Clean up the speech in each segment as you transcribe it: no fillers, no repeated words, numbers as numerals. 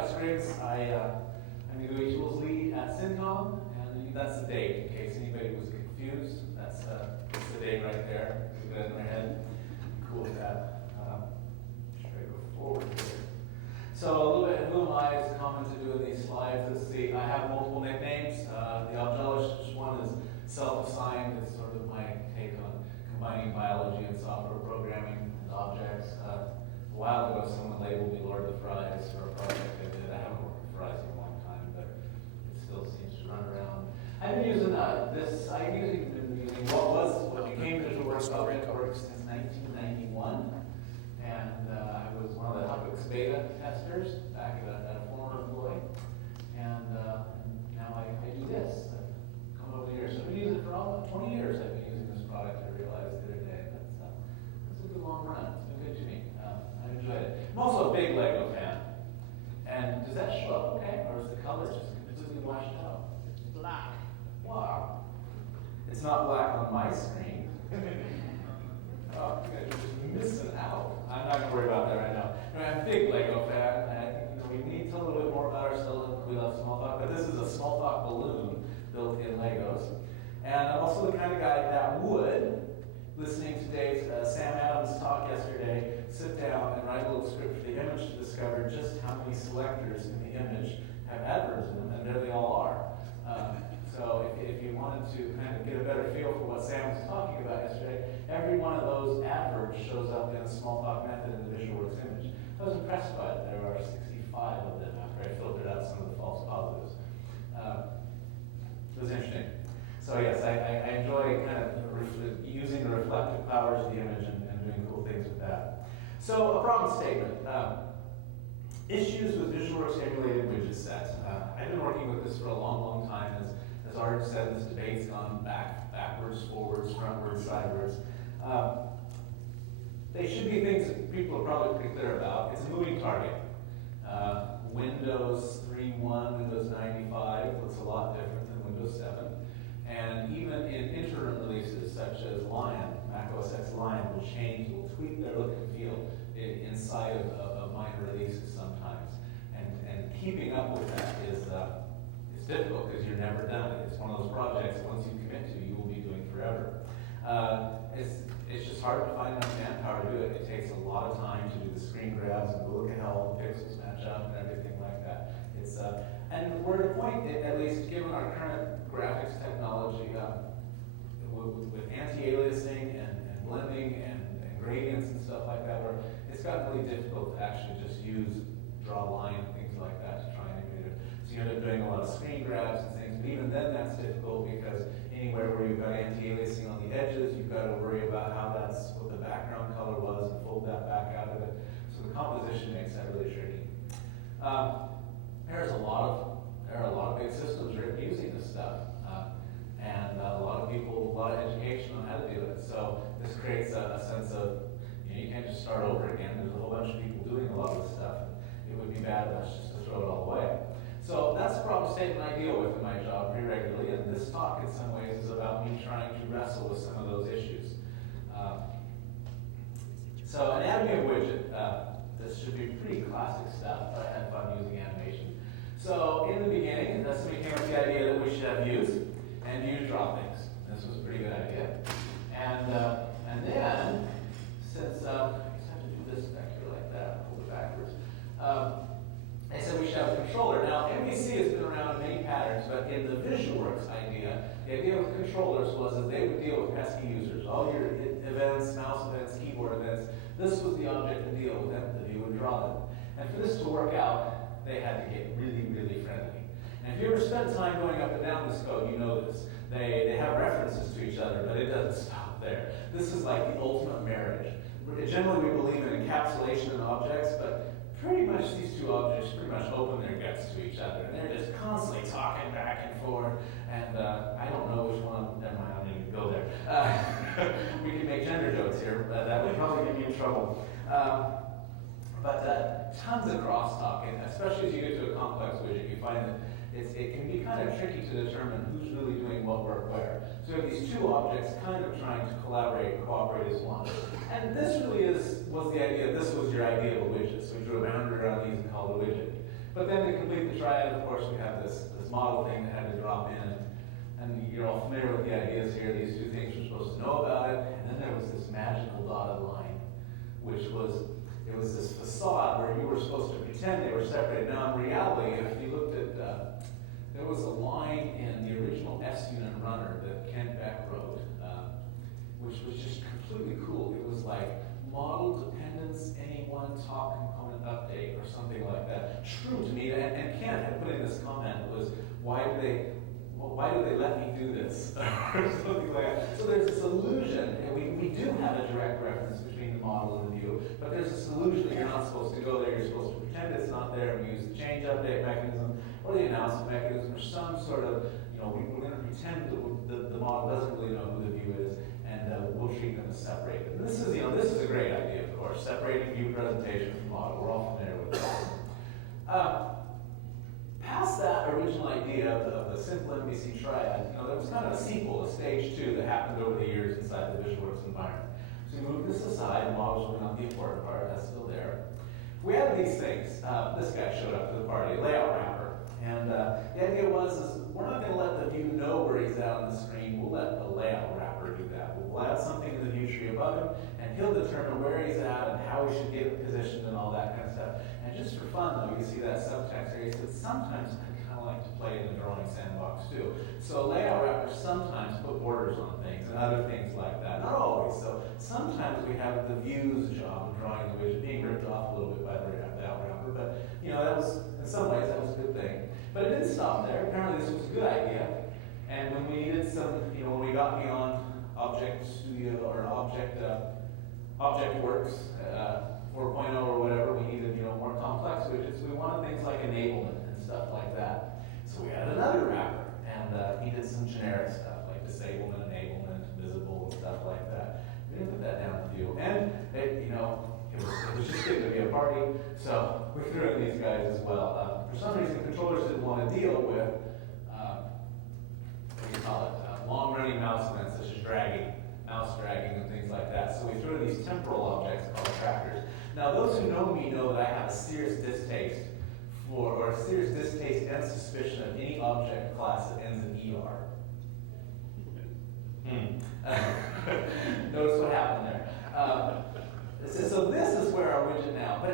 Alex Griggs. I'm the GUI tools lead at Syncom, and that's the date, in case anybody was confused. That's the date right there. Keep it in their head. Cool with that. Should I go forward here? So a little bit, who am I as common to doing these slides? Let's see, I have multiple nicknames. The obnoxious one is self-assigned. It's sort of my take on combining biology and software programming and objects. A while ago, someone labeled me Lord of the Fries for a project I did. I haven't worked with fries in a long time, but it still seems to run around. I've been using been using what became VisualWorks since 1991. And I was one of the topics beta testers back at a former employee. And now I do this. I've come over the years. So I've been using it for almost 20 years. I've been using this product. I realized the other day. That's a good long run. It's been good to me. I enjoyed it. I'm also a big Lego fan. And does that show up okay? Or is the color just completely washed out? It's black. Wow. It's not black on my screen. Oh, you guys are just missing out. I'm not going to worry about that right now. Anyway, I'm a big Lego fan, and we need to tell a little bit more about ourselves. We love small talk, but this is a small talk balloon built in Legos. And I'm also the kind of guy that would, listening to Dave's Sam Adams talk yesterday, sit down and write a little script for the image to discover just how many selectors in the image have adverbs in them, and there they all are. So if you wanted to kind of get a better feel for what Sam was talking about yesterday, every one of those adverbs shows up in a small talk method in the VisualWorks image. I was impressed by it. There are 65 of them after I filtered out some of the false positives. It was interesting. So yes, I enjoy kind of using the reflective powers of the image and doing cool things with that. So a problem statement. Issues with VisualWorks emulated widget sets. I've been working with this for a long, long time. As Art said, this debate's gone backwards, forwards, frontwards, sideways. They should be things that people are probably pretty clear about. It's a moving target. Windows 3.1, Windows 95 looks a lot different than Windows 7. And even in interim releases such as Lion, Mac OS X Lion will tweak their look and feel inside of minor releases sometimes. And keeping up with that is difficult because you're never done. It's one of those projects, once you commit to, you will be doing forever. It's just hard to find enough manpower to do it. It takes a lot of time to do the screen grabs and look at how all the pixels match up and everything like that. And we're at a point, at least given our current graphics technology, with anti-aliasing and blending and gradients and stuff like that, where it's gotten really difficult to actually just draw a line and things like that to try and emulate it. So you end up doing a lot of screen grabs and things, but even then that's difficult because anywhere where you've got anti-aliasing on the edges, you've got to worry about what the background color was and fold that back out of it. So the composition makes that really tricky. There are a lot of big systems written using this stuff, and a lot of people, a lot of education on how to do it. So this creates a sense of, you can't just start over again. There's a whole bunch of people doing a lot of this stuff. It would be bad of us just to throw it all away. So that's the problem statement I deal with in my job pretty regularly, and this talk in some ways is about me trying to wrestle with some of those issues. So anatomy of widget. This should be pretty classic stuff, but I had fun using animation. So in the beginning, somebody came up with the idea that we should have views, and views draw things. This was a pretty good idea. And then, since I guess I have to do this back here like that, pull it backwards. I said we should have a controller. Now, MVC has been around in many patterns, but in the VisualWorks idea, the idea with controllers was that they would deal with pesky users. All your events, mouse events, keyboard events, this was the object to deal with them, the view would draw them. And for this to work out, they had to get really, really friendly. And if you ever spend time going up and down this code, you know this. They have references to each other, but it doesn't stop there. This is like the ultimate marriage. Generally, we believe in encapsulation of objects, but pretty much these two objects pretty much open their guts to each other, and they're just constantly talking back and forth. And I don't know which one. Never mind, I don't even go there. We can make gender jokes here, but that would probably get me in trouble. But tons of crosstalk, and especially as you get to a complex widget, you find that it can be kind of tricky to determine who's really doing what work where. So we have these two objects kind of trying to collaborate and cooperate as one. And this really was the idea, this was your idea of a widget. So we drew a boundary around these and called it a widget. But But then to complete the triad, of course, we have this model thing that had to drop in. And you're all familiar with the ideas here. These two things we're supposed to know about it. And then there was this magical dotted line, which was, it was this facade where you were supposed to pretend they were separated. Now, in reality, if you looked at, there was a line in the original S-Unit runner that Kent Beck wrote, which was just completely cool. It was like model dependence, any one top component update, or something like that. True to me, and Kent had put in this comment, was, why do they let me do this? Or something like that. So there's this illusion, and we do have a direct reference between the model and the view, but there's this illusion that you're not supposed to go there, you're supposed to pretend it's not there, and we use the change update mechanism, or the announcement mechanism, or some sort of, we're going to pretend that the model doesn't really know who the view is, and we'll treat them as separated. And this is a great idea, of course, separating view presentation from model. We're all familiar with that. Past that original idea of the simple MVC triad, there was kind of a sequel, a stage 2, that happened over the years inside the VisualWorks environment. So we moved this aside, models were not the important part, that's still there. We added these things. This guy showed up to the party, a layout wrapper. And the idea was, we're not going to let the view know where he's at on the screen, we'll let the layout wrapper do that. We'll add something in the view tree above him, and he'll determine where he's at and how he should get positioned and all that kind of stuff. And just for fun, though, you see that subtext here. He said, sometimes I kind of like to play in the drawing sandbox, too. So layout wrappers sometimes put borders on things and other things like that. Not always. So sometimes we have the view's job of drawing the widget being ripped off a little bit by the layout wrapper. But, that was, in some ways, that was a good thing. But it didn't stop there. Apparently this was a good idea. And when we needed some, when we got beyond Object Studio or ObjectWorks 4.0 or whatever, we needed more complex widgets. We wanted things like enablement and stuff like that. So we added another wrapper, and he did some generic stuff like disablement, enablement, visible, and stuff like that. We didn't put that down in the view, and it was just good to be a party. So we threw in these guys as well. For some reason, controllers didn't want to deal with long-running mouse events such as mouse dragging and things like that. So we threw in these temporal objects called trackers. Now, those who know me know that I have a serious distaste and suspicion of any object class that ends in ER. Notice what happened there. So this is where our widget now, but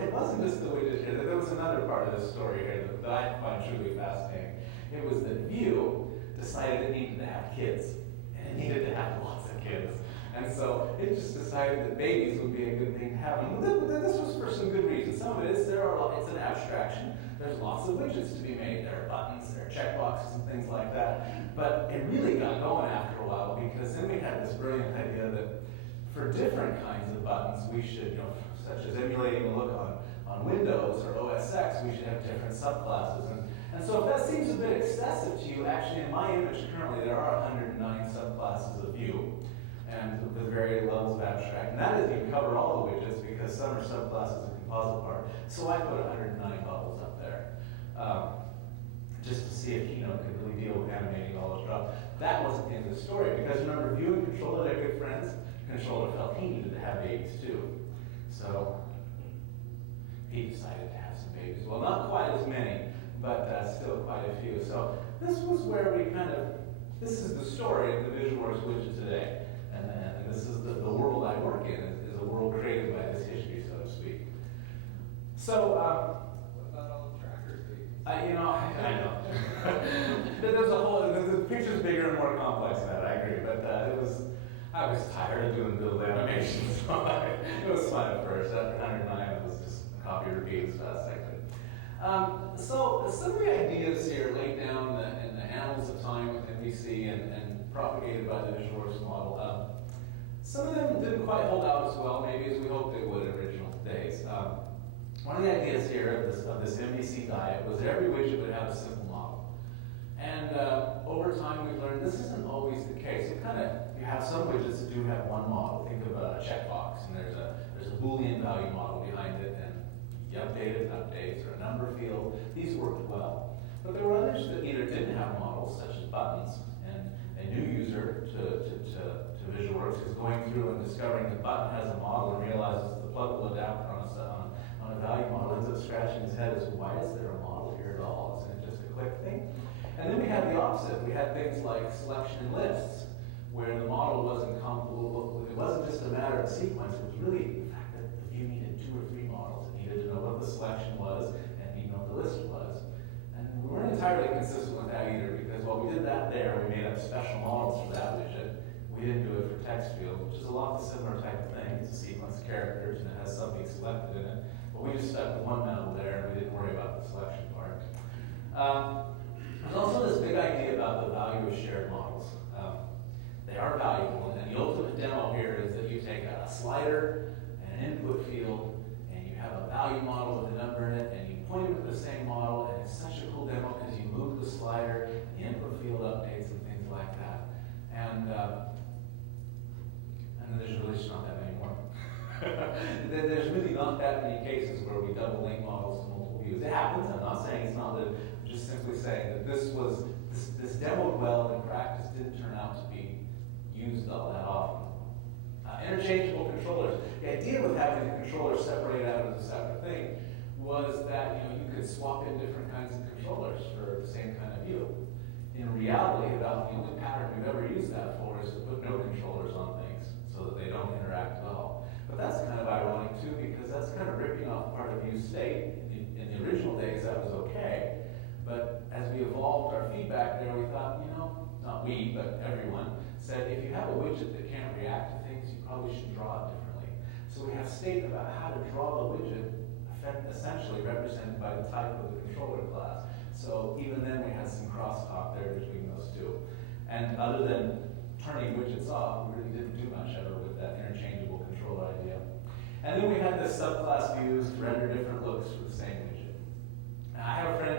it wasn't just the widget here. There was another part of this story here that I find truly fascinating. It was that Vue decided it needed to have kids, and it needed to have lots of kids. And so it just decided that babies would be a good thing to have. And this was for some good reasons. Some of it is it's an abstraction. There's lots of widgets to be made. There are buttons, there are checkboxes and things like that. But it really got going after a while, because then we had this brilliant idea that for different kinds of buttons, we should, such as emulating a look on Windows or OS X, we should have different subclasses. And so if that seems a bit excessive to you, actually in my image currently there are 109 subclasses of Vue, and with various levels of abstract. And that doesn't even cover all the widgets, because some are subclasses of composite part. So I put 109 bubbles up there, just to see if could really deal with animating all those drops. That wasn't the end of the story, because remember, Vue and Controller, they're good friends. Controller felt he needed to have babies too. So he decided to have some babies. Well, not quite as many, but still quite a few. So this was where this is the story of the VisualWorks widget today. And this is the world I work in, is a world created by this history, so to speak. So, what about all the trackers? I know. There's a whole, the picture's bigger and more complex than that, I agree. But I was tired of doing build animations, so it was fun at first. After 109, it was just copy repeat as fast as I could. So some of the ideas here laid down in the annals of time with MVC and propagated by the VisualWorks model, some of them didn't quite hold out as well, maybe as we hoped they would in original days. One of the ideas here of this MVC diet was that every widget would have a simple model. And over time we've learned this isn't always the case. You have some widgets that do have one model. Think of a checkbox, and there's a Boolean value model behind it, and you update it, updates, or a number field. These worked well. But there were others that either didn't have models, such as buttons, and a new user to VisualWorks is going through and discovering the button has a model and realizes the pluggable adapter on a value model, ends up scratching his head as to why is there a model here at all? Isn't it just a quick thing? And then we had the opposite. We had things like selection and lists, where the model wasn't comparable. It wasn't just a matter of sequence. It was really the fact that the view needed 2 or 3 models. It needed to know what the selection was and need to know what the list was. And we weren't entirely consistent with that either, because while we did that there, we made up special models for that widget. We didn't do it for text field, which is a lot of similar type of thing. It's a sequence of characters and it has something selected in it. But we just stuck with one model there and we didn't worry about the selection part. There's also this big idea about the value of shared models. They are valuable, and the ultimate demo here is that you take a slider and an input field, and you have a value model with a number in it, and you point it at the same model, and it's such a cool demo because you move the slider, and the input field updates and things like that. And then there's really just not that many more. There's really not that many cases where we double link models to multiple views. It happens. I'm not saying it's not. I'm just simply saying that this demoed well in practice didn't turn out to be used all that often. Interchangeable controllers. The idea with having the controllers separated out as a separate thing was that you could swap in different kinds of controllers for the same kind of view. In reality, about the only pattern we've ever used that for is to put no controllers on things so that they don't interact at all. But that's kind of ironic too, because that's kind of ripping off part of view state. In the original days, that was okay. But as we evolved our feedback there, we thought, not we, but everyone, said if you have a widget that can't react to things, you probably should draw it differently. So we have state about how to draw the widget, essentially represented by the type of the controller class. So even then we had some crosstalk there between those two. And other than turning widgets off, we really didn't do much ever with that interchangeable controller idea. And then we had this subclass views to render different looks for the same widget. Now, I have a friend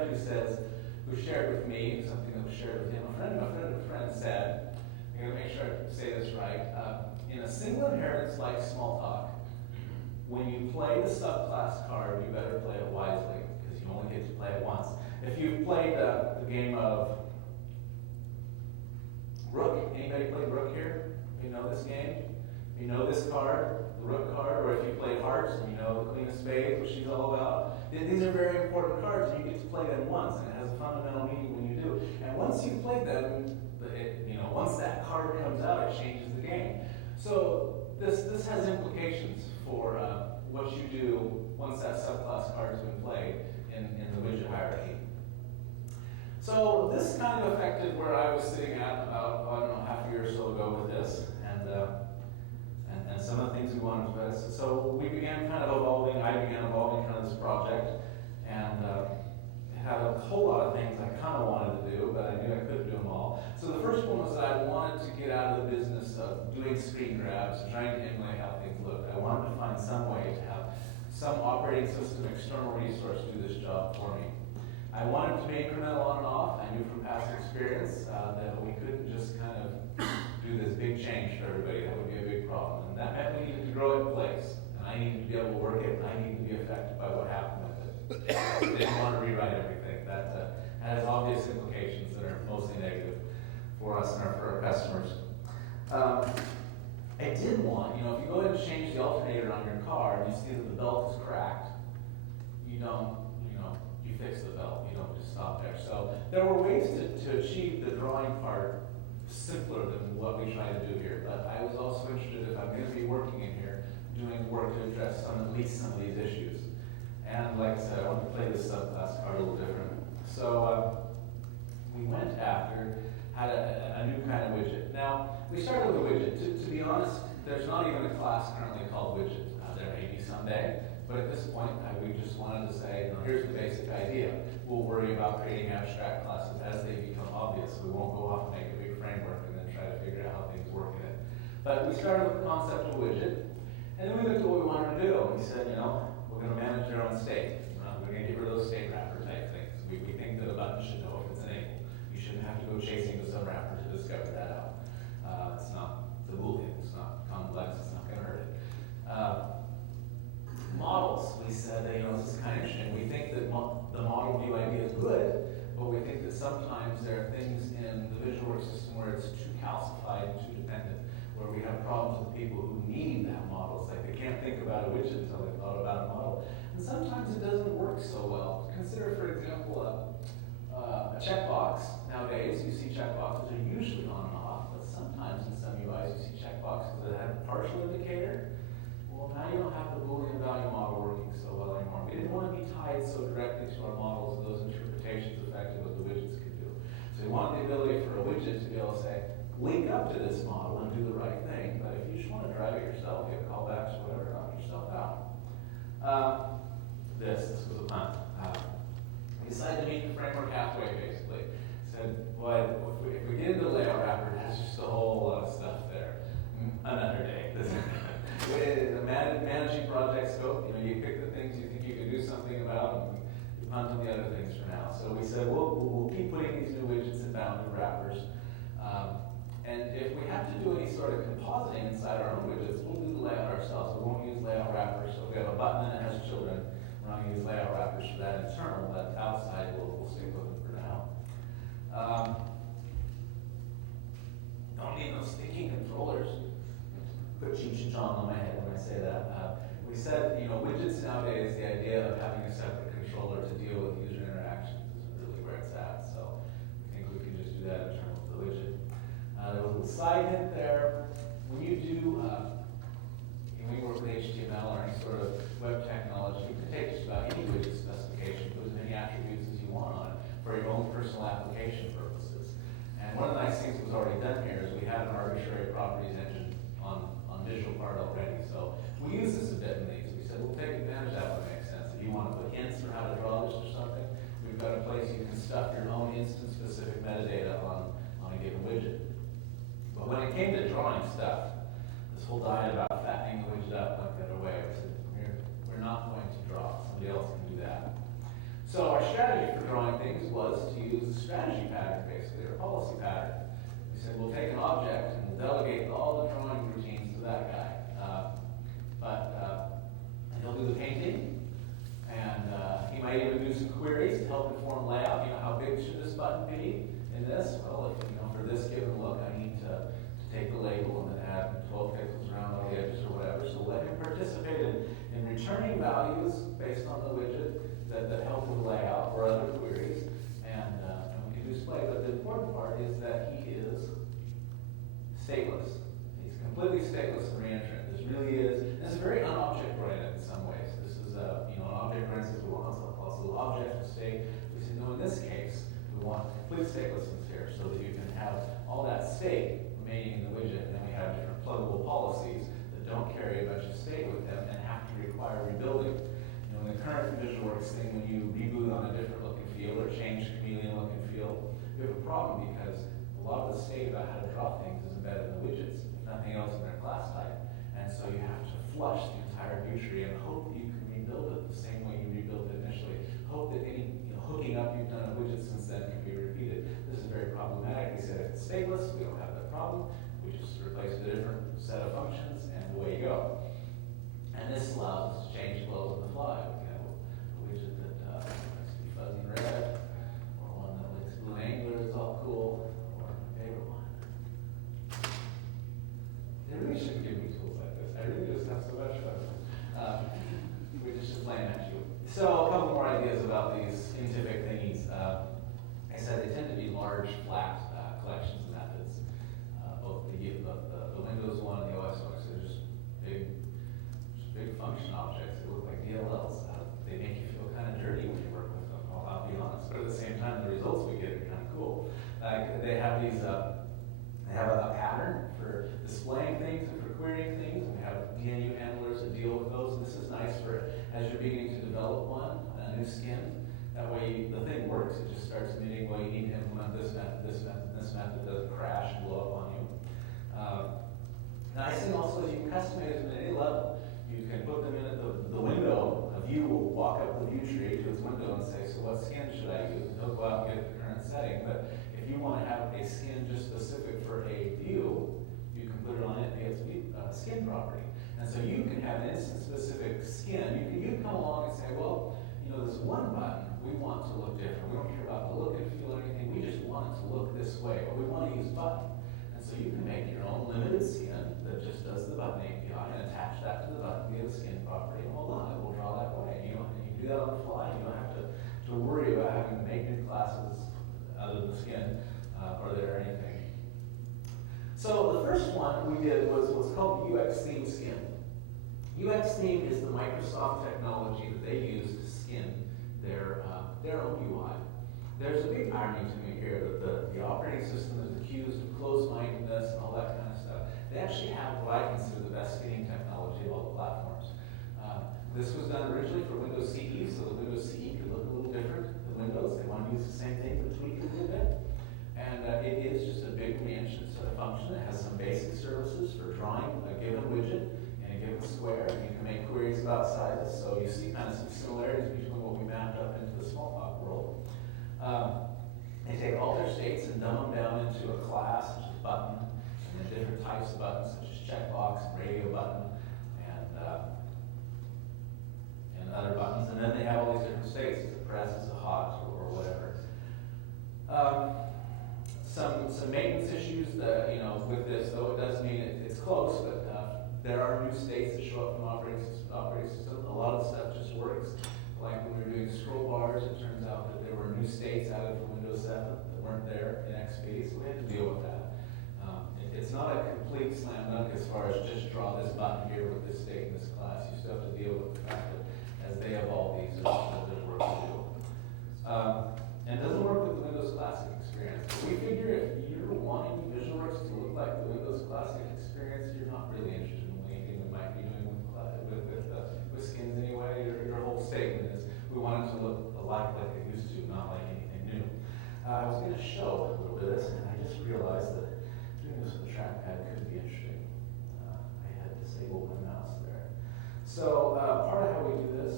who shared with me something that was shared with him. A friend of a friend said, I'm going to make sure I say this right, in a single inheritance like Smalltalk, when you play the subclass card, you better play it wisely, because you only get to play it once. If you've played the game of Rook, anybody play Rook here? You know this game? You know this card, the Rook card, or if you play Hearts and you know the Queen of Spades, what she's all about. These are very important cards, and you get to play them once, and it has a fundamental meaning when you do. And once you've played them, once that card comes out, it changes the game. So this has implications for what you do once that subclass card has been played in the widget hierarchy. So this kind of affected where I was sitting at about, half a year or so ago with this, and some of the things we wanted to do. So we began kind of evolving, I began evolving kind of this project, and it had a whole lot of things I kind of wanted to do, but I knew I couldn't do them all. So the first one was that I wanted to get out of the business of doing screen grabs and trying to emulate how things looked. I wanted to find some way to have some operating system external resource do this job for me. I wanted to be incremental on and off. I knew from past experience that we couldn't just kind of do this big change for everybody. That would be a big problem. And that meant we needed to grow it in place. And I needed to be able to work it, and I needed to be affected by what happened with it. I didn't want to rewrite everything. That has obvious implications that are mostly negative for us and for our customers. I did want, if you go ahead and change the alternator on your car and you see that the belt is cracked, you fix the belt. You don't just stop there. So there were ways to achieve the drawing part simpler than what we try to do here. But I was also interested, if I'm going to be working in here, doing work to address at least some of these issues. And like I said, I wanted to play this subclass card a little different. So we went after, had a new kind of widget. Now, we started with a widget. To be honest, there's not even a class currently called widget. There may be someday. But at this point, we just wanted to say, here's the basic idea. We'll worry about creating abstract classes as they become obvious. We won't go off and make a big framework and then try to figure out how things work in it. But we started with the concept of widget, and then we looked at what we wanted to do. And we said, we're going to manage our own state. We're going to get rid of those state wrapper type things. We think that a button should know if it's enabled. You shouldn't have to go chasing the sub wrapper to discover that out. It's not the Boolean. It's not complex. It's not going to hurt it. Models, we said that, this is kind of interesting. We think that the model view idea is good, but we think that sometimes there are things in the VisualWorks system where it's too calcified and too dependent, where we have problems with people who need that model. It's like they can't think about a widget until they've thought about a model. And And sometimes it doesn't work so well. Consider, for example, a checkbox. Nowadays, you see checkboxes are usually on and off, but sometimes in some UIs you see checkboxes that have a partial indicator. Well, now you don't have the Boolean value model working so well anymore. We didn't want to be tied so directly to our models and those interpretations affected what the widgets could do. So we wanted the ability for a widget to be able to say, link up to this model and do the right thing, but if you just want to drive it yourself, you have callbacks or whatever, knock yourself out. This was a pun. We decided to meet the framework halfway, basically. Said, boy, if we get into the layout wrapper, there's just a whole lot of stuff there. Another day. The managing project scope, you pick the things you think you can do something about, and you punt on the other things for now. So we said, we'll keep putting these new widgets in bounded wrappers. And if we have to do any sort of compositing inside our own widgets, we'll do the layout ourselves. We won't use layout wrappers. So if we have a button that has children, we're not going to use layout wrappers for that internal, but outside we'll stick with them for now. Don't need no stinking controllers. Put Cheech and Chong on my head when I say that. We said, widgets nowadays, the idea of having a separate controller to deal with user interactions is really where it's at. So we think we can just do that internal to the widget. There was a little side hint there. When you do, when you work with HTML or any sort of web technology, you can take just about any widget specification, put as many attributes as you want on it for your own personal application purposes. And one of the nice things that was already done here is we had an arbitrary properties engine on visual part already. So we use this a bit in these. We said we'll take advantage of that when it makes sense. If you want to put hints for how to draw this or something, we've got a place you can stuff your own instance-specific metadata on a given widget. But when it came to drawing stuff, this whole diet about fattening the widget up went the other way. We said, we're not going to draw. Somebody else can do that. So our strategy for drawing things was to use a strategy pattern, basically, or a policy pattern. We said, we'll take an object and we'll delegate all the drawing routines to that guy. And he'll do the painting, and he might even do some queries to help inform layout. How big should this button be in this? Well, if, for this given look, I need to take the label and then add 12 pixels around all the edges or whatever. So let him participate in returning values based on the widget that help with layout or other queries, and we can display. But the important part is that he is stateless. He's completely stateless and reentrant. This really is, and it's very un-object-oriented in some ways. This is an object-oriented system. We want also object to state. We say, no, in this case, we want complete statelessness here so that you can have all that state remaining in the widget, and then we have different pluggable policies that don't carry a bunch of state with them and have to require rebuilding. In the current VisualWorks thing, when you reboot on a different look and feel or change chameleon look and feel, you have a problem because a lot of the state about how to draw things is embedded in the widgets, if nothing else in their class type. And so you have to flush the entire view tree and hope that you can rebuild it the same way you rebuilt it initially. Hope that any hooking up you've done a widget since then can be repeated. This is very problematic. We said if it's stateless, we don't have that problem. We just replace a different set of functions and away you go. And this allows us to change flows on the fly. We have a widget that likes to be fuzzy red, or one that likes blue angular is all cool, or my favorite one. They really shouldn't give me tools like this. I really just have so much fun. We're just playing at you. So a couple more ideas about these intific thingies. I said they tend to be large, flat collections of methods. Both the Windows one and the OS one, so they're just big function objects that look like DLLs. They make you feel kind of dirty when you work with them, I'll be honest. But at the same time, the results we get are kind of cool. They have these, they have a pattern for displaying things and for querying things. And we have DNU handlers that deal with those. And this is nice for as you're beginning to develop a new skin. That way the thing works. It just starts emitting, well, you need to implement this method, this method, this method doesn't crash and blow up on you. Nice thing also is you can customize them at any level. You can put them in the window. A view will walk up the view tree to its window and say, so what skin should I use? And he'll go out and get the current setting. But if you want to have a skin just specific for a view, you can put it on it via its skin property. And so you can have an instance-specific skin. You can come along and say, well, this one button, we want to look different. We don't care about the look and feel or anything. We just want it to look this way. Or we want to use button. And so you can make your own limited skin that just does the button API and attach that to the button via the skin property. And voila, it will draw that way. And do that on the fly. You don't have to worry about having to make new classes out of the skin or there or anything. So the first one we did was what's called UX theme skin. UX theme is the Microsoft technology that they use to skin their own UI. There's a big irony to me here that the operating system is accused of closed-mindedness and all that kind of stuff. They actually have what I consider the best skinning technology of all the platforms. This was done originally for Windows CE, so the Windows CE could look a little different than Windows. They want to use the same thing but tweak it a little bit. And it is just a big re-engined sort of function. It has some basic services for drawing a given widget in a given square. You can make queries about sizes, so you see kind of some similarities between what we mapped up into the Smalltalk world. They take all their states and dumb them down into a class, such as button, and then different types of buttons, such as checkbox, radio button, and other buttons. And then they have all these different states. It's a press, it's a hot, or whatever. Some maintenance issues that, with this, though it does mean it's close, but there are new states that show up from operating system. A lot of the stuff just works. Like when we were doing scroll bars, it turns out that there were new states added from Windows 7 that weren't there in XP, so we had to deal with that. It's not a complete slam dunk as far as just draw this button here with this state in this class. You still have to deal with the fact that as they evolve these, there's work to do. And it doesn't work with the Windows Classic experience. We figure if you're wanting VisualWorks to look like the Windows Classic experience, you're not really interested in anything we might be doing with skins anyway. Your whole statement is we want it to look like it used to, not like anything new. I was going to show a little bit of this, and I just realized that doing this with the trackpad could be interesting. I had disabled my mouse there. So part of how we do this.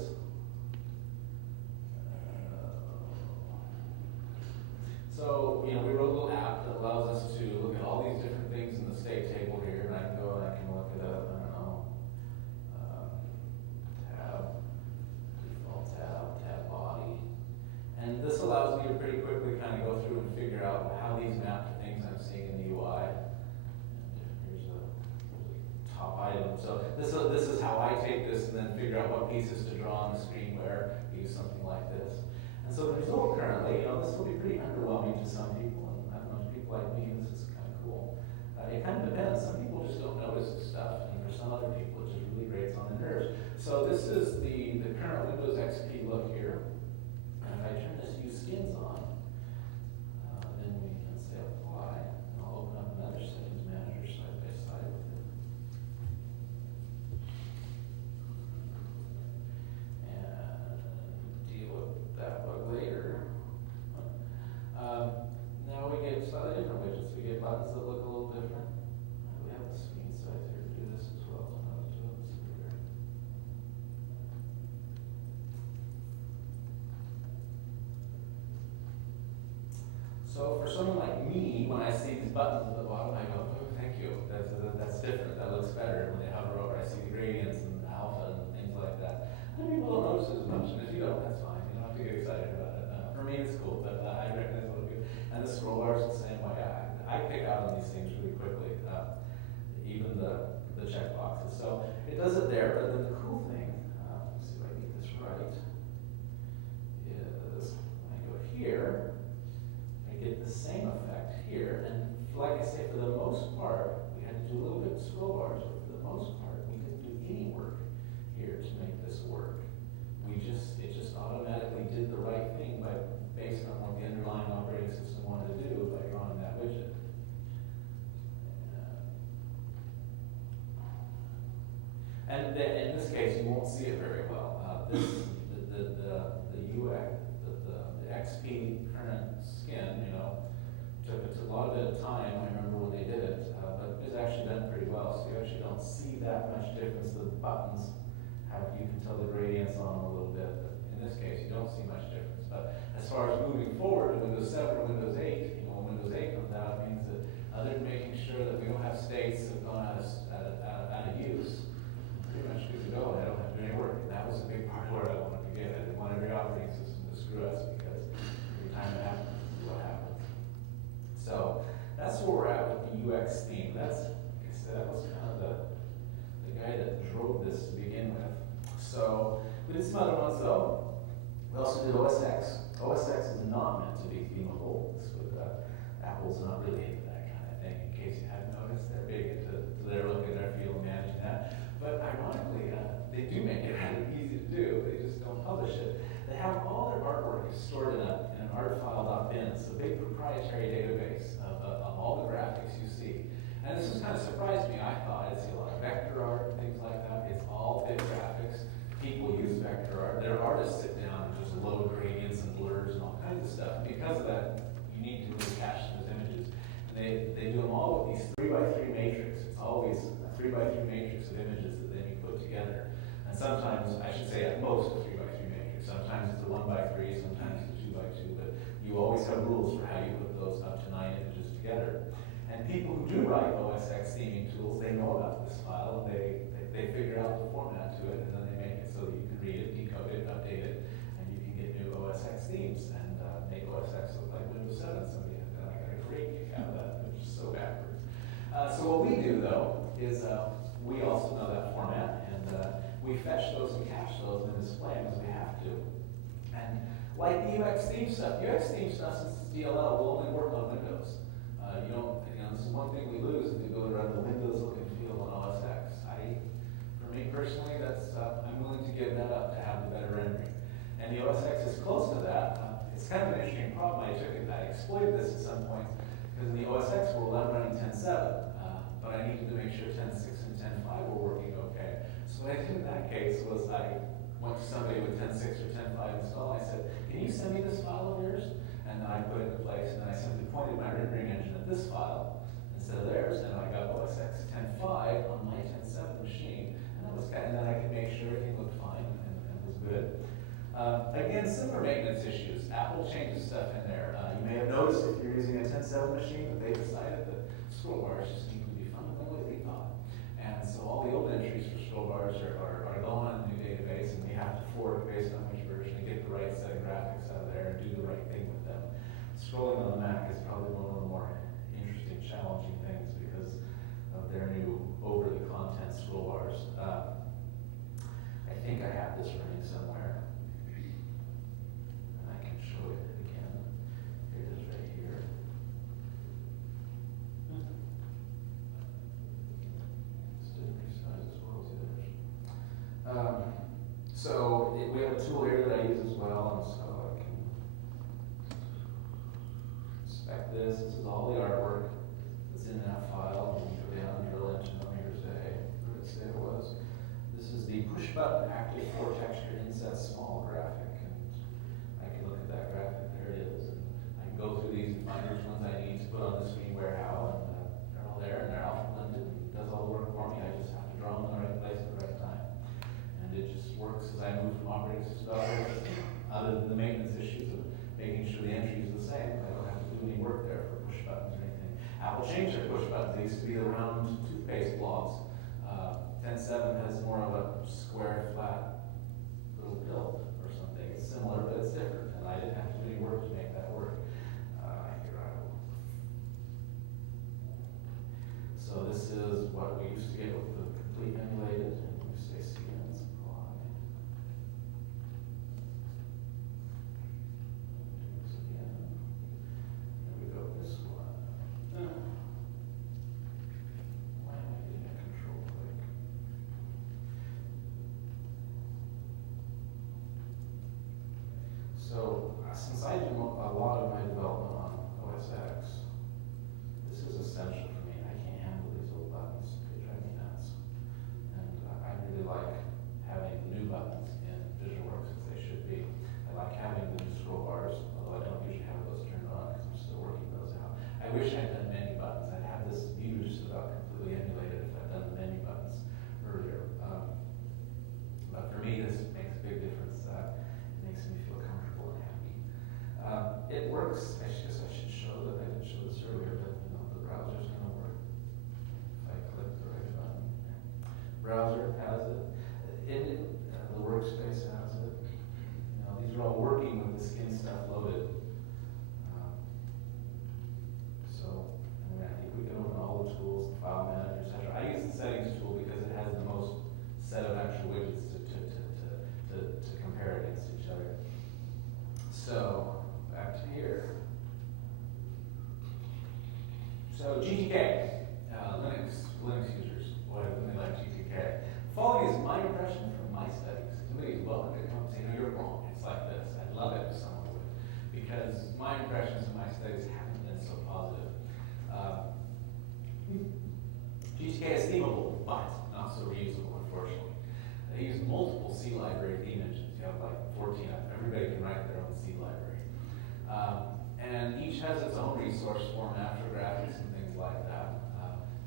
So, we wrote a little app that allows us to look at all these different things in the state table here, and I can go and I can look at tab body. And this allows me to pretty quickly kind of go through and figure out how these map to things I'm seeing in the UI. And here's a top item. So this is how I take this and then figure out what pieces to draw on the screen where, use something like this. And so the result currently, this will be pretty underwhelming to some people, and I don't know, to people like me, this is kind of cool. It kind of depends. Some people just don't notice this stuff, and for some other people, it just really grates on their nerves. So this is the current Windows XP look here. And if I turn this Use Skins on, then we can say apply, and I'll open up another settings manager side by side with it. That bug later. Now we get slightly different widgets. We get buttons that look a little different. We have the screen size here to do this as well. So now let's do this here. So for someone like me, when I see these buttons at the bottom, I go, oh, thank you. That's different. That looks better. When they hover over, I see the gradients and alpha and things like that. Other people don't notice as much, and if you don't, that's fine. You don't have to get excited about it. For me, it's cool, but I recognize what it is. And the scroll bar is the same way. I pick out on these things really quickly, even the check boxes. So it does it there, but then the cool thing, let's see if I get this right, is when I go here, I get the same effect here. And like I say, for the most part, we had to do a little bit of scroll bars, but for the most part, we didn't do any work here to make this work. It just automatically did the right thing based on what the underlying operating system wanted to do by drawing that widget. And in this case, you won't see it very well. The UX, the XP current skin, took a lot of time. I remember when they did it, but it's actually done pretty well. So you actually don't see that much difference. The buttons you can tell the gradients on them a little bit. But in this case, you don't see much difference. But as far as moving forward to Windows 7 or Windows 8, when Windows 8 comes out, it means that other than making sure that we don't have states that have gone out of use, pretty much good to go, and I don't have to do any work. And that was a big part of where I wanted to get. I didn't want every operating system to screw us because every time it happens, this is what happens. So that's where we're at with the UX theme. That's, like I said, that was kind of the guy that drove this to begin with. So we did some other ones though. We also did OS X. OS X is not meant to be themable. Apple's not really into that kind of thing. In case you hadn't noticed, they're big into their look and their feel and managing that. But ironically, they do make it rather easy to do. They just don't publish it. They have all their artwork is stored in an artfile.bin. It's a big proprietary database of all the graphics you see. And this just kind of surprised me. I thought I'd see a lot of vector art and things like that. It's all big graphics. People use vector art. Their artists sit down and just load gradients and blurs and all kinds of stuff. And because of that, you need to really cache those images. And they do them all with these 3x3 matrix. It's always a 3x3 matrix of images that then you put together. And sometimes, I should say at most a 3x3 matrix. Sometimes it's a 1x3, sometimes it's a 2x2, but you always have rules for how you put those up to 9 images together. And people who do write OS X theming tools, they know about this file, and they figure out the format to it, and then they make it so that you can read it, decode it, update it, and you can get new OS X themes and make OS X look like Windows 7. Somebody I got a great kick out of that, which is so backwards. So what we do though is we also know that format, and we fetch those and cache those and display them as we have to. And like the UX theme stuff since it's DLL will only work on Windows. This is one thing we lose if we go to run the Windows look and feel on OS X. For me personally, I'm willing to give that up to have the better rendering. And the OS X is close to that. It's kind of an interesting problem I exploited this at some point, because in the OS X world I'm running 10.7, but I needed to make sure 10.6 and 10.5 were working okay. So what I did in that case was I went to somebody with 10.6 or 10.5 installed, and I said, can you send me this file of yours? And then I put it into place, and then I simply pointed my rendering engine at this file instead of theirs, and I got OS X 10.5 on my 10.7 machine, and then I could make sure everything looked fine and was good. Again, similar maintenance issues. Apple changes stuff in there. You may have noticed if you're using a 10.7 machine that they decided that scroll bars just need to be fundamentally rethought. And so all the old entries for scroll bars are gone in the new database, and we have to fork based on which version and get the right set of graphics out of there and do the right thing with them. Scrolling on the Mac is probably one of the more interesting, challenging things because of their new over-the-content scroll bars. I think I have this running somewhere, and I can show it again. Here it is right here. This didn't resize as well as the others. We have a tool here that I use as well, and so I can inspect this. This is all the artwork that's in that file. And we go down and drill into millimeters A. What did it say it was? This is the push button active 4 texture inset small graphic, and I can look at that graphic. There it is. And I can go through these and find which ones I need to put on the screen where how, and they're all there, and they're alpha blended. It does all the work for me. I just have to draw them in the right place at the right time. And it just works as I move from operating system to operating system. Other than the maintenance issues of making sure the entry is the same, I don't have to do any work there for push buttons or anything. Apple changed their push buttons. They used to be the round toothpaste blobs. 10.7 has more of a square, flat little pill or something. It's similar, but it's different, and I didn't have to do any work to make that work. Here I will. So this is what we used to get with the complete emulated, and we say cn supply. Do this again. There we go, this one. Why am I getting a control click? So, since I do a lot of my development on OS X, this is essential for me. I can't handle these old buttons. They drive me nuts. And I really like having the new buttons in VisualWorks as they should be. I like having the new scroll bars, although I don't usually have those turned on because I'm still working those out. I wish I'd done menu buttons. I'd have this view just about completely emulated if I'd done the menu buttons earlier. But for me, this makes a big difference. It makes me feel comfortable and happy. It works. I guess I should show that I didn't show this earlier, but the browser's going to work. If I click the right button. Browser has it. The workspace has it. These are all working with the skin stuff loaded. I think we can open all the tools, the file manager, etc. I use the settings tool because it has the most set of actual widgets to compare against each other. So GTK, Linux users, boy, don't they like GTK. Following is my impression from my studies. Somebody's welcome to come and say, no, you're wrong. It's like this. I'd love it if someone would, because my impressions of my studies haven't been so positive. GTK is themable, but not so reusable, unfortunately. They use multiple C library theme engines. You have like 14 of them. Everybody can write their own C library. And each has its own resource format for graphics and things like that.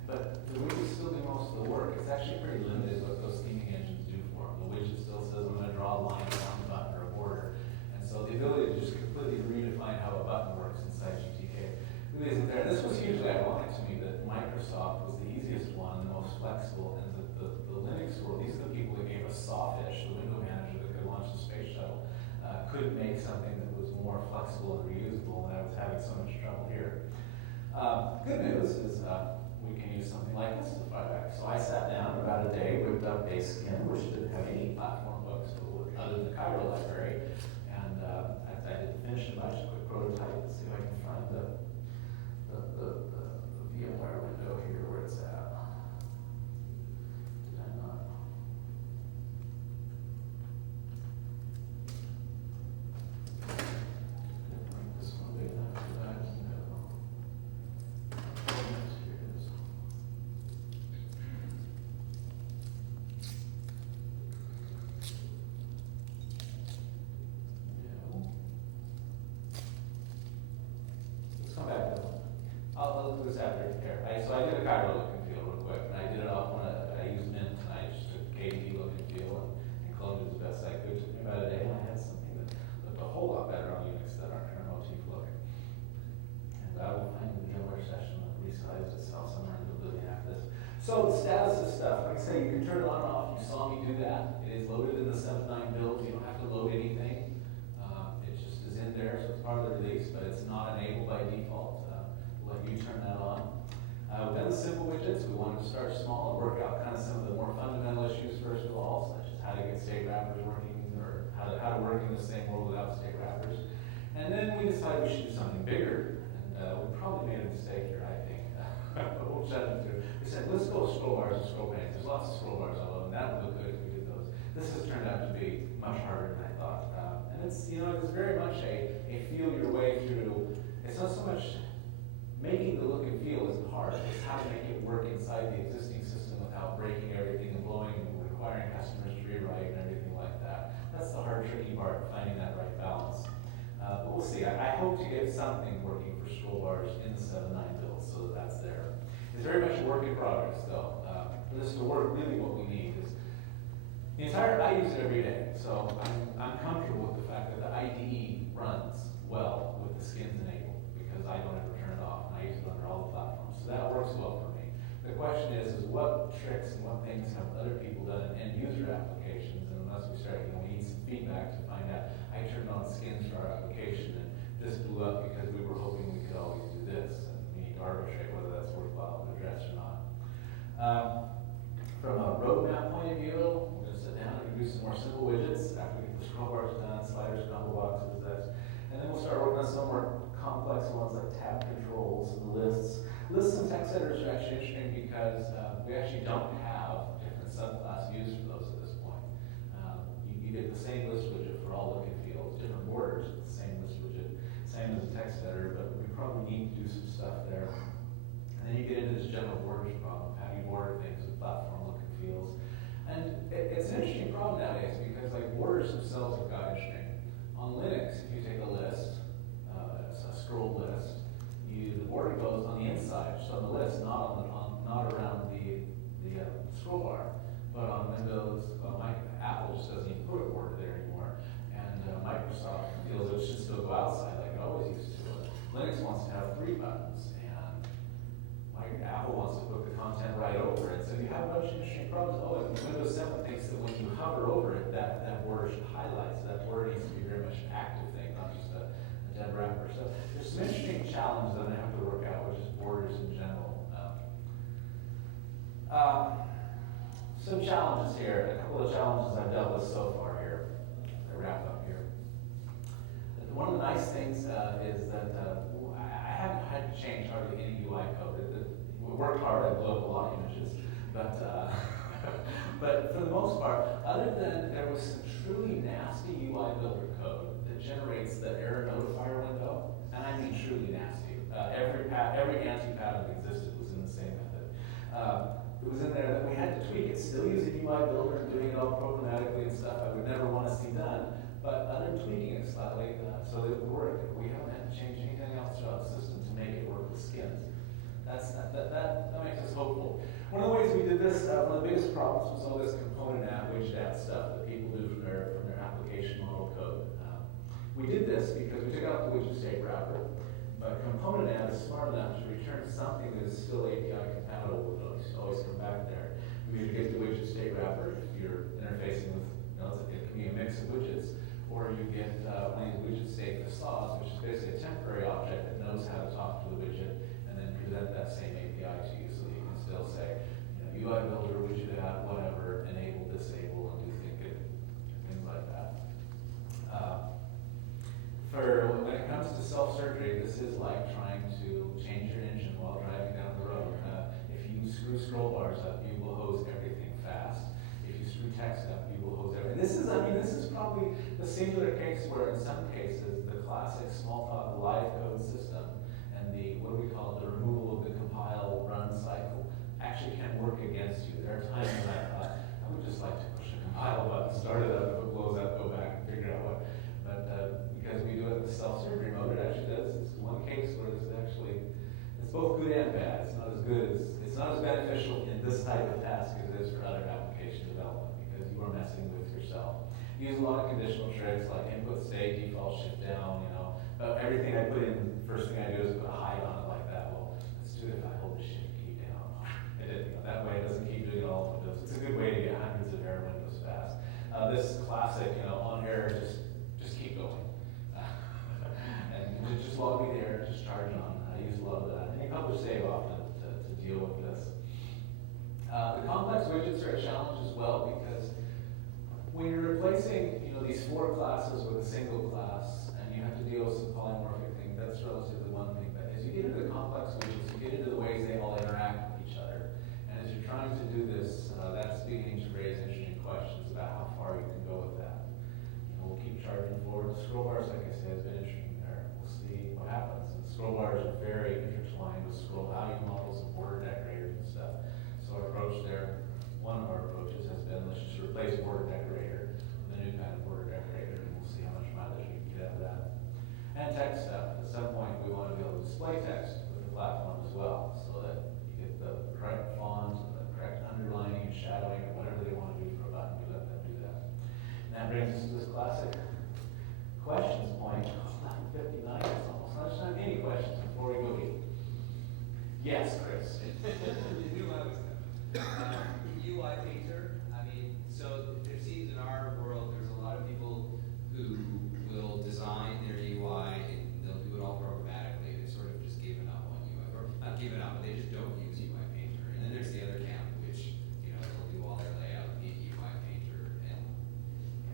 But the widgets still do most of the work. It's actually pretty limited what those theming engines do for them. The widget still says I'm going to draw a line around the button or a border. And so the ability to just completely redefine how a button works inside GTK really isn't there. This was hugely ironic to me that Microsoft was the easiest one, the most flexible, and the Linux world, these are the people that gave us Sawfish, the window manager that could launch the space shuttle, could make something that was more flexible and reusable, and I was having so much trouble here. Good news is we can use something like this as a fallback. So I sat down about a day, whipped up base skin, which didn't have any platform books other than the Cairo library, and I did finish a bunch of quick prototype. Let's see if I can find the VMware window here where it's at. Did I not? Didn't bring this one big enough for that. No. Here it is. No. Let's come back to it. I'll do this after here. So I did a Cairo look and feel real quick, and I did it off when I used Mint, and I just took KDE look and feel and cloned it as best I could. It took me about a day, and I had something that looked a whole lot better on Unix than our current motif look. And I will find the VMware session that resized itself somewhere in the middle after this. So the status of stuff, like I say, you can turn it on or off. You saw me do that. It is loaded in the 7.9 build. You don't have to load anything. It just is in there, so it's part of the release, but it's not enabled by default. Let you turn that on. We've done the simple widgets. We wanted to start small and work out kind of some of the more fundamental issues first of all, such as how to get state wrappers working, or how to work in the same world without state wrappers. And then we decided we should do something bigger, and we probably made a mistake here, I think. But we'll chat it through. We said, let's go scroll bars and scroll panes. There's lots of scroll bars all over, and that would look good if we did those. This has turned out to be much harder than I thought. And it's, it's very much a feel your way through. It's not so much making the look and feel is the hard. It's how to make it work inside the existing system without breaking everything and blowing and requiring customers to rewrite and everything like that. That's the hard, tricky part, finding that right balance. But we'll see. I hope to get something working for scroll bars in the 7.9 build, so that's there. It's very much a work in progress, though. For this to work, really what we need is I use it every day, so I'm comfortable with the fact that the IDE runs well with the skins enabled, because I don't ever turn it off, and I use it under all the platforms. So that works well for me. The question is what tricks and what things have other people done in end user applications, and unless we start, we need some feedback to find out. I turned on skins for our application, and this blew up because we were hoping we could always do this, and we need to arbitrate whether that's worthwhile to address or not. From a roadmap point of view, we're going to sit down and do some more simple widgets after we get the scroll bars done, sliders, combo boxes, and then we'll start working on some more complex ones like tab controls and lists. Lists and text editors are actually interesting because we actually don't have different subclass views for those at this point. You get the same list widget for all look and feels, different borders with the same list widget, same as a text editor, but we probably need to do some stuff there. And then you get into this general borders problem. How do you border things with platform look and feels? And it's an interesting problem nowadays because borders themselves have got interesting. On Linux, if you take a list, it's a scroll list, the border goes on the inside, so on the list, not around the scroll bar. But on Windows, Apple just doesn't even put a border there anymore. And Microsoft feels it should still go outside like it always used to. Linux wants to have 3 buttons, and Apple wants to put the content right over it. So you have a bunch of interesting problems. And Windows 7 thinks that when you hover over it, that border should highlight. So that border needs to be very much an active thing, not just a dead wrapper. So there's some interesting challenges that I have to work out, which is borders in general. Some challenges here, a couple of challenges I've dealt with so far here. I wrap up here. One of the nice things is that I haven't had change hardly any UI code. We worked hard, I blew up a lot of images, but but for the most part, other than there was some truly nasty UI builder code that generates the error notifier window, and I mean truly nasty. Every anti-pattern that existed was in the same method. It was in there that we had to tweak it, still using UI builder and doing it all programmatically and stuff I would never want to see done, but other than tweaking it slightly so that it would work, we haven't had to change anything else throughout the system to make it work with skins. That makes us hopeful. One of the ways we did this, one of the biggest problems was all this component app, widget app stuff that people do from their application model code. We did this because we took out the widget state wrapper, but component app is smart enough to return something that is still API compatible with those. Always come back there. We either get the widget state wrapper if you're interfacing with, it can be a mix of widgets, or you get one of these widget state facades, which is basically a temporary object that knows how to talk to the widget and then present that same API to you, so that you can still say, UI builder, widget app, whatever, enable, disable, and do things like that. When it comes to self-surgery, this is like trying to change your engine while driving down the road. If you screw scroll bars up, you will hose everything fast. If you screw text up, you will hose everything. This is probably the singular case where in some cases, the classic Smalltalk live code system and the, what do we call it, the removal of the compile run cycle actually can work against you. There are times when I thought, I would just like to push a compile button, start it up, if it blows up, go back and figure out what. But because we do it in the self-surgery mode, it actually does. It's one case where it's actually, it's both good and bad. It's not as beneficial in this type of task as it is for other application development because you are messing with yourself. Use a lot of conditional tricks like input state, default shift down, everything I put in, first thing I do is put a hide on it like that. Well, let's do it if I hold the shift key down. That way it doesn't keep doing it all the windows. It's a good way to get hundreds of error windows fast. This classic, on error, just keep going. And just log me there, just charge on. I use a lot of that. And you publish save often to deal with this. The complex widgets are a challenge as well because when you're replacing these 4 classes with a single class and you have to deal with some polymorphic things, that's relatively one thing. But as you get into the complex widgets, you get into the ways they all interact with each other. And as you're trying to do this, that's beginning to raise interesting questions about how far you can go with that. We'll keep charging forward. The scroll bars, like I said, has been interesting there. We'll see what happens. And the scroll bars are very intertwined with scroll value models and border decorators and stuff. So our approach there, one of our approaches has been, let's just replace border decorator with a new kind of border decorator, and we'll see how much mileage we can get out of that. And text stuff. At some point, we want to be able to display text with the platform as well, so that you get the correct font, and the correct underlining and shadowing, or whatever they want to do for a button. We let them do that. And that brings us to this classic questions point. 11:59, it's almost lunchtime. Any questions before we go eat? Yes, Chris. You knew I was coming. UI painter, so there seems in our world, there's a lot of people who will design their UI, and they'll do it all programmatically. They've sort of just given up on UI, or not given up, but they just don't use UI painter. And then there's the other camp, which, they'll do all their layout in UI painter.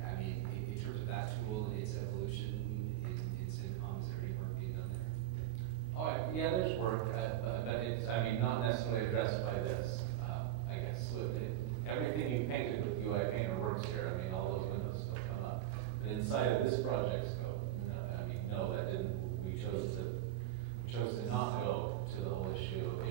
And in terms of that tool and its evolution in Syncom, is there any work being done there? Oh, yeah, there's work, but it's, not necessarily addressed by this, I guess. So everything you painted with UI Painter works here. All those windows still come up. But inside of this project scope, no, that didn't. We chose to not go to the whole issue of